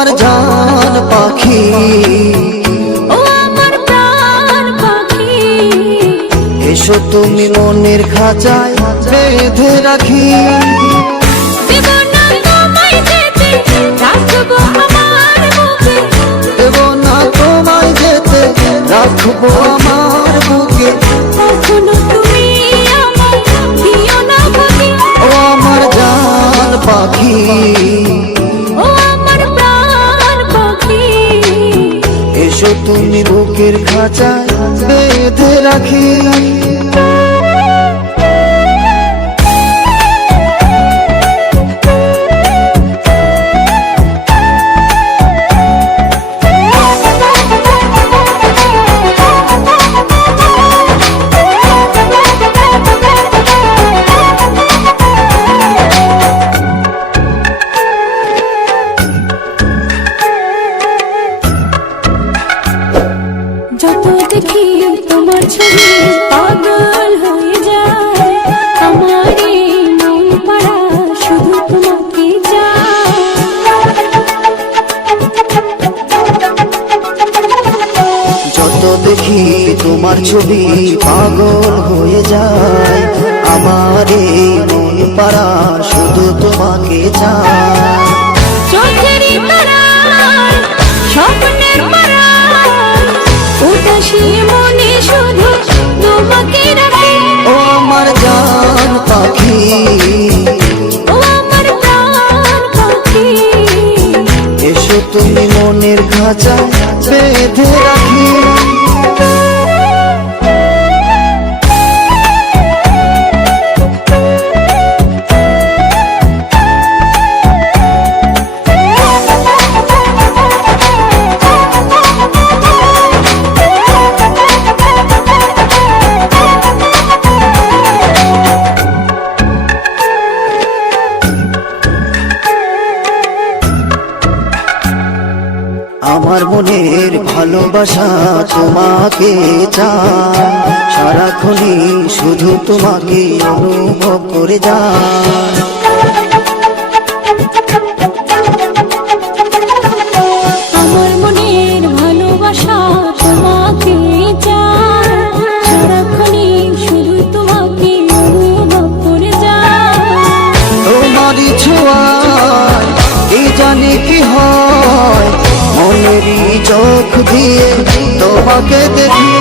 আমার জান পাখি, ও আমার প্রাণ পাখি, এসো তুমি মনের খাঁচায় বেঁধে রাখি। দেব না তোমায় যেতে, রাখবো আমার বুকে, দেব না তোমায় যেতে, রাখবো আমার বুকে। কখনো তুমি আমায় দিও না ভাগে, ও আমার জান পাখি, ও আমার প্রাণ পাখি, এসো তুমি বুকের খাঁচায় বেঁধে রাখি। যত দেখি তোমার ছবি পাগল হয়ে যায়, আমার এই মন পাড়া শুধু তোমাকে চায়। যত দেখি তোমার ছবি পাগল হয়ে যায়, আমার এই মন পাড়া শুধু তোমাকে চায়। চোখেরই তারায়, স্বপ্নের পাড়ায়, উদাসী মনে শুধু তোমাকে রাখে। ও আমার জান পাখি, ও আমার প্রাণ পাখি, এসো তুমি মনের খাঁচায় বেঁধে রাখি। আমার মনের ভালোবাসা তোমাকে চায়, সারাক্ষণই শুধু তোমাকে অনুভব করে যায়। আমার মনের ভালোবাসা তোমাকে চায়, সারাক্ষণই শুধু তোমাকে অনুভব করে যায়। তোমারই ছোঁয়ায় কি জানি কি হয়, মনেরই চোখ দিয়ে তোমাকে দেখি।